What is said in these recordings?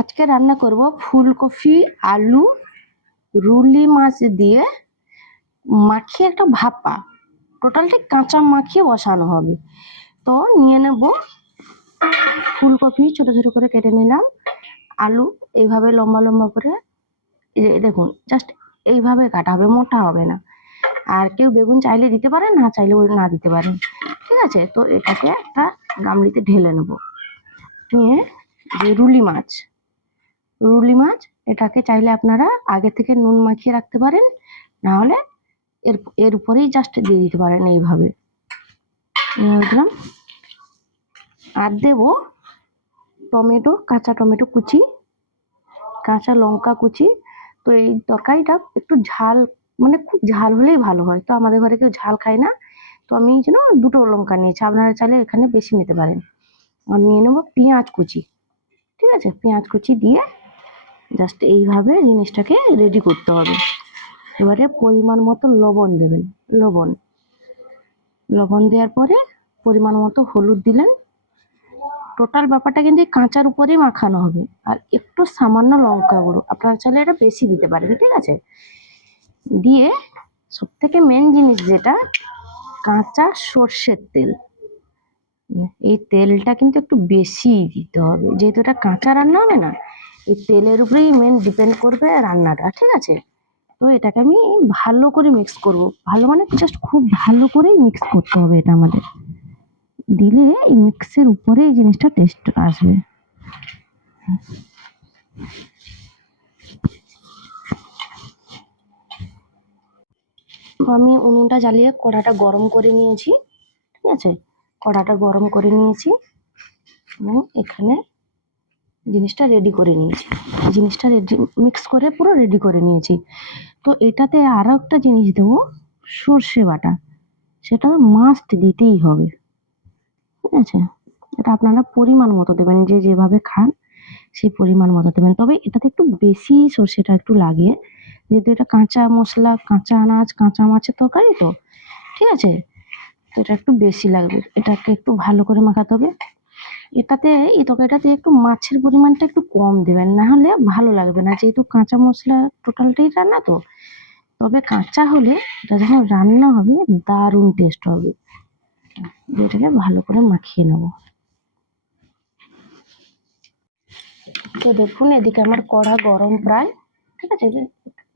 আজকে রান্না করব ফুলকপি আলু রুলি মাছ দিয়ে মাখিয়ে একটা ভাপা, টোটালটা কাঁচা মাখিয়ে বসানো হবে। তো নিয়ে নেব ফুলকপি, ছোট ছোট করে কেটে নিলাম। আলু এইভাবে লম্বা লম্বা করে, দেখুন জাস্ট এইভাবে কাটা হবে, মোটা হবে না। আর কেউ বেগুন চাইলে দিতে পারেন, না চাইলে না দিতে পারেন, ঠিক আছে। তো এটাকে একটা গামলিতে ঢেলে নেব। নিয়ে যে রুলি মাছ এটাকে চাইলে আপনারা আগে থেকে নুন মাখিয়ে রাখতে পারেন, না হলে এর এর উপরেই জাস্ট দিয়ে দিতে পারেন এইভাবে। দিলাম। আর দেব টমেটো, কাঁচা টমেটো কুচি, কাঁচা লঙ্কা কুচি। তো এই তরকারিটা একটু ঝাল, মানে খুব ঝাল হলেই ভালো হয়। তো আমাদের ঘরে কেউ ঝাল খায় না, তো আমি যেন 2টো লঙ্কা নিয়েছি, আপনারা চাইলে এখানে বেশি নিতে পারেন। আর নিয়ে নেবো পেঁয়াজ কুচি, ঠিক আছে। পেঁয়াজ কুচি দিয়ে জাস্ট এইভাবে জিনিসটাকে রেডি করতে হবে। এবারে পরিমাণ মতো লবণ দেবেন, লবণ দেওয়ার পরে পরিমাণ মতো হলুদ দিলেন। টোটাল ব্যাপারটা কিন্তু এই কাঁচার উপরেই মাখানো হবে। আর একটু সামান্য লঙ্কা গুঁড়ো, আপনারা চাইলে এটা বেশি দিতে পারেন, ঠিক আছে। দিয়ে সব থেকে মেন জিনিস যেটা, কাঁচা সর্ষের তেল। এই তেলটা কিন্তু একটু বেশি দিতে হবে, যেহেতু এটা কাঁচা রান্না হবে না। এই তেলের উপরেই মেন ডিপেন্ড করবে রান্নাটা, ঠিক আছে। তো এটাকে আমি ভালো করে মিক্স করব, ভালো মানে জাস্ট খুব ভালো করেই মিক্স করতে হবে এটা আমাদের। দিলে এই মিক্সের উপরে এই জিনিসটা টেস্ট আসবে। আমি উনুনটা জ্বালিয়ে কড়াটা গরম করে নিয়েছি, ঠিক আছে। কড়াটা গরম করে নিয়েছি এবং এখানে জিনিসটা রেডি করে নিয়েছি, জিনিসটা রেডি মিক্স করে পুরো রেডি করে নিয়েছি। তো এটাতে আরও একটা জিনিস দেবো, সর্ষে বাটা। সেটা মাস্ট দিতেই হবে, ঠিক আছে। এটা আপনারা পরিমাণ মতো দেবেন, যে যেভাবে খান সেই পরিমাণ মতো দেবেন। তবে এটাতে একটু বেশি সর্ষেটা একটু লাগে, যেহেতু এটা কাঁচা মশলা, কাঁচা আনাজ, কাঁচা মাছের তরকারি, তো ঠিক আছে। তো এটা একটু বেশি লাগবে, এটাকে একটু ভালো করে মাখাতে হবে। এটাতে এই তরকারিটাতে একটু মাছের পরিমাণটা একটু কম দেবেন, না হলে ভালো লাগবে না, যেহেতু কাঁচা মশলা টোটালটাই রান্না। তো তবে কাঁচা হলে এটা যখন রান্না হবে দারুণ টেস্ট হবে। এটাকে ভালো করে মাখিয়ে নেব। তো দেখুন এদিকে আমার কড়া গরম প্রায়, ঠিক আছে।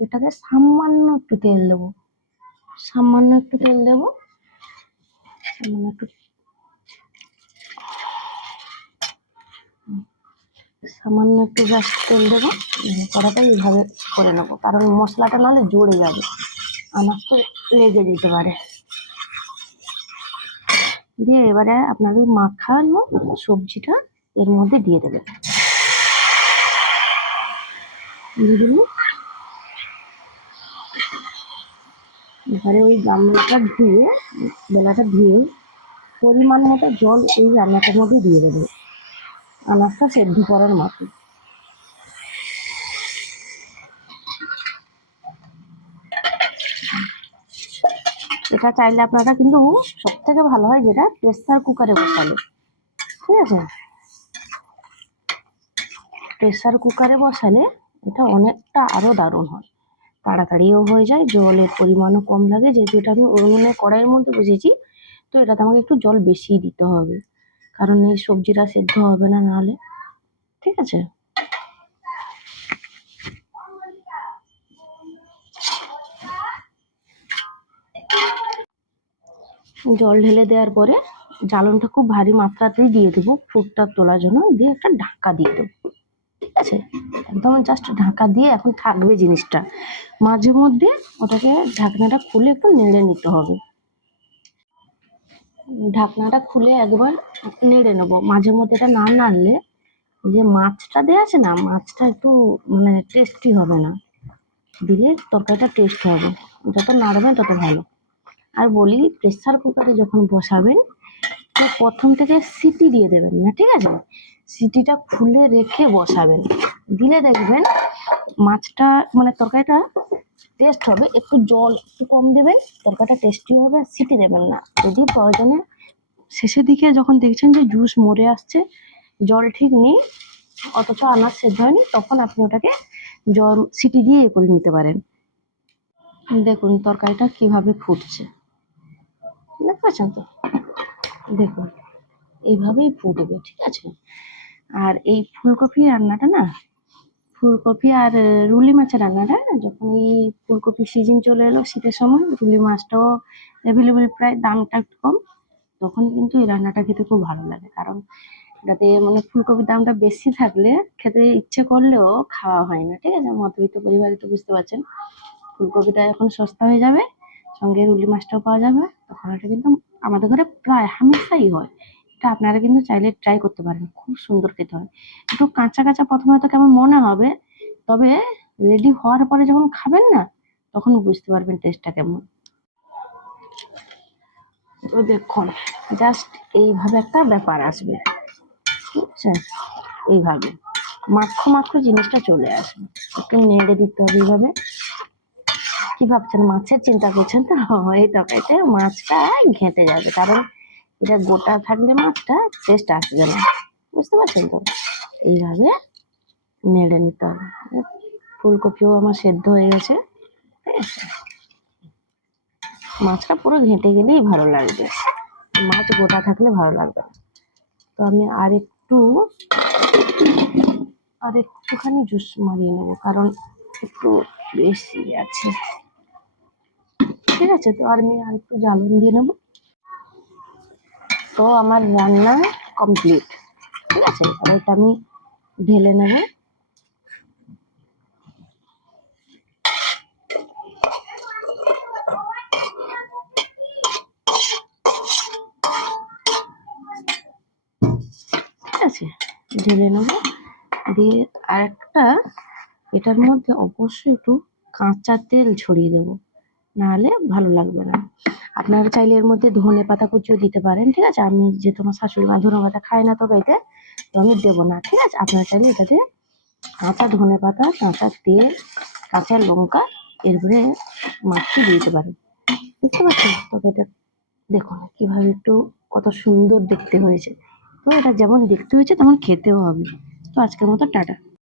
এটাতে সামান্য একটু তেল দেবো, সামান্য একটু তেল দেবো, সামান্য একটু, সামান্য একটু জাস্ট তেল দেবো। কড়াটা এইভাবে করে নেবো, কারণ মশলাটা নাহলে জড়ে যাবে, আমার তো লেগে যেতে পারে। দিয়ে এবারে আপনার ওই মাখানো সবজিটা এর মধ্যে দিয়ে দেবেন, দিয়ে দিন। এবারে ওই গামলাটা ধুয়ে, বেলাটা ধুয়ে পরিমাণ মতো জল এই রান্নাটার মধ্যে দিয়ে দেবে, আনাজটা সেদ্ধ করার মতো। এটা চাইলে আপনারা কিন্তু সব থেকে ভালো হয় যেটা প্রেসার কুকারে বসালে, ঠিক আছে। প্রেসার কুকারে বসালে এটা অনেকটা আরো দারুণ হয়, তাড়াতাড়িও হয়ে যায়, জলের পরিমাণও কম লাগে। যেহেতু এটা আমি উনুনে কড়াইয়ের মধ্যে বসেছি, তো এটাতে আমাকে একটু জল বেশি দিতে হবে, কারণ এই সবজিটা সেদ্ধ হবে না নাহলে, ঠিক আছে। জল ঢেলে দেওয়ার পরে জ্বালনটা খুব ভারী মাত্রাতেই দিয়ে দেবো ফুটটা তোলার জন্য, দিয়ে একটা ঢাকা দিয়ে দেবো, ঠিক আছে। একদম জাস্ট ঢাকা দিয়ে এখন থাকবে জিনিসটা, মাঝে মধ্যে ওটাকে ঢাকনাটা খুলে একটু নেড়ে নিতে হবে। ঢাকনাটা খুলে একবার নেড়ে নেবো মাঝে মধ্যে, এটা না নাড়লে যে মাছটা দেওয়া আছে না, মাছটা একটু মানে টেস্টি হবে না, দিলে তরকারিটা টেস্ট হবে। যত নাড়বেন তত ভালো। আর বলি, প্রেসার কুকারে যখন বসাবেন তো প্রথম থেকে সিটি দিয়ে দেবেন না, ঠিক আছে। সিটিটা খুলে রেখে বসাবেন, দিলে দেখবেন মাছটা মানে তরকারিটা টেস্ট হবে। একটু জল একটু কম দেবেন, তরকারিটা টেস্টি হবে। আর সিটি দেবেন না, যদি প্রয়োজনে শেষের দিকে যখন দেখছেন যে জুস মরে আসছে, জল ঠিক নেই, অথচ আনাজ সেদ্ধ হয়নি, তখন আপনি ওটাকে জল সিটি দিয়ে করে নিতে পারেন। দেখুন তরকারিটা কিভাবে ফুটছে, দেখতে পাচ্ছেন তো? দেখুন এইভাবেই ফুটবে, ঠিক আছে? আর এই ফুলকপি রান্নাটা না, ফুলকপি আর রুলি মাছের রান্নাটা, যখন এই ফুলকপি সিজন চলে এলো শীতের সময়, রুলি মাছটাও অ্যাভেলেবেল, প্রায় দামটা একটু কম, তখন কিন্তু এই রান্নাটা খেতে খুব ভালো লাগে। কারণ যাতে মানে ফুলকপির দামটা বেশি থাকলে খেতে ইচ্ছে করলেও খাওয়া হয় না, ঠিক আছে? মধ্যবিত্ত পরিবারে তো বুঝতে পারছেন, ফুলকপিটা এখন সস্তা হয়ে যাবে, সঙ্গে রুলি মাছটাও পাওয়া যাবে, তখন এটা কিন্তু আমাদের ঘরে প্রায় হামেশাই হয়। এটা আপনারা কিন্তু চাইলে ট্রাই করতে পারেন, খুব সুন্দর খেতে হয়। একটু কাঁচা কাঁচা প্রথমে হয়তো কেমন মনে হবে, তবে রেডি হওয়ার পরে যখন খাবেন না, তখন বুঝতে পারবেন টেস্টটা কেমন। তো দেখুন জাস্ট এইভাবে একটা ব্যাপার আসবে, ঠিক আছে? এইভাবে মাখো মাখো জিনিসটা চলে আসবে, একটু নেড়ে দিতে হবে এইভাবে। কি ভাবছেন মাছের চিন্তা করছেন তো? এই তরকারিতে মাছটা ঘেঁটে যাবে, কারণ এটা গোটা থাকলে মাছটা টেস্ট আসবে না, বুঝতে পারছেন তো? এইভাবে নেড়ে নিতে হবে। ফুলকপিও আমার সেদ্ধ হয়ে গেছে, ঠিক আছে? মাছটা পুরো ঘেঁটে গেলেই ভালো লাগবে, মাছ গোটা থাকলে ভালো লাগবে না। তো আমি আর একটুখানি জুস মারিয়ে নেবো, কারণ একটু বেশি আছে, ঠিক আছে? তো আমি আর একটু জ্বালন দিয়ে নেবো। তো আমার রান্না কমপ্লিট, ঠিক আছে? আর এটা আমি ঢেলে নেব। ঠিক আছে, ঢেলে নেব। দিয়ে আরেকটা, এটার মধ্যে অবশ্যই একটু কাঁচা তেল ছড়িয়ে দেবো, নাহলে ভালো লাগবে না। আপনারা চাইলে এর মধ্যে ধনে পাতা কুচিও দিতে পারেন, ঠিক আছে? আমি যেহেতু আমার শাশুড়ি মা ধনে পাতা খায় না তরকারিতে, তো আমি দেবো না, ঠিক আছে? আপনারা চাইলে এটাতে কাঁচা ধনে পাতা, কাঁচা তেল, কাঁচা লঙ্কা এরপরে মাখিয়ে দিয়ে দিতে পারেন, বুঝতে পারছেন? তবে এটা দেখুন কিভাবে একটু কত সুন্দর দেখতে হয়েছে। তো এটা যেমন দেখতে হয়েছে তেমন খেতেও হবে। তো আজকের মতো টাটা।